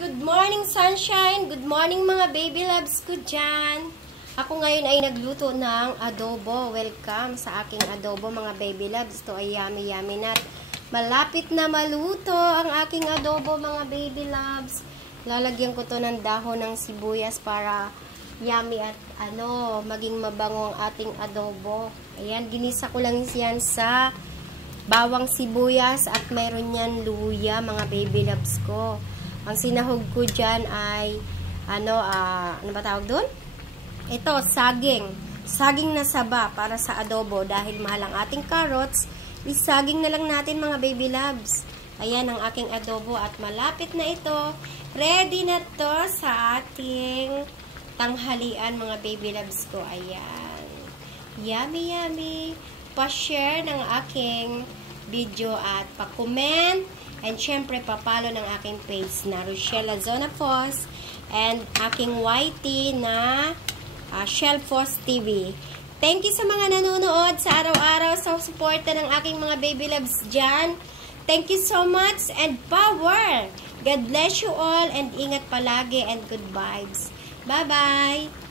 Good morning, sunshine! Good morning, mga baby loves ko dyan! Ako ngayon ay nagluto ng adobo. Welcome sa aking adobo, mga baby loves. Ito ay yummy na. Malapit na maluto ang aking adobo, mga baby loves. Lalagyan ko to ng dahon ng sibuyas para yummy at maging mabango ang ating adobo. Ayan, ginisa ko lang yan sa bawang sibuyas at mayroon yan luya, mga baby loves ko. Ang sinahog ko dyan ay ano ba tawag doon? Ito, saging. Saging na saba para sa adobo. Dahil mahal ang ating carrots, isaging na lang natin, mga baby loves. Ayan ang aking adobo at malapit na ito. Ready na to sa ating tanghalian, mga baby loves ko. Ayan. Yummy. Pa-share ng aking video at pa-comment. And syempre, papalo ng aking page na Rochella Zonafos and aking YT na Shellfos TV. Thank you sa mga nanonood sa araw-araw sa suporta ng aking mga baby loves dyan. Thank you so much and power! God bless you all and ingat palagi and good vibes. Bye-bye!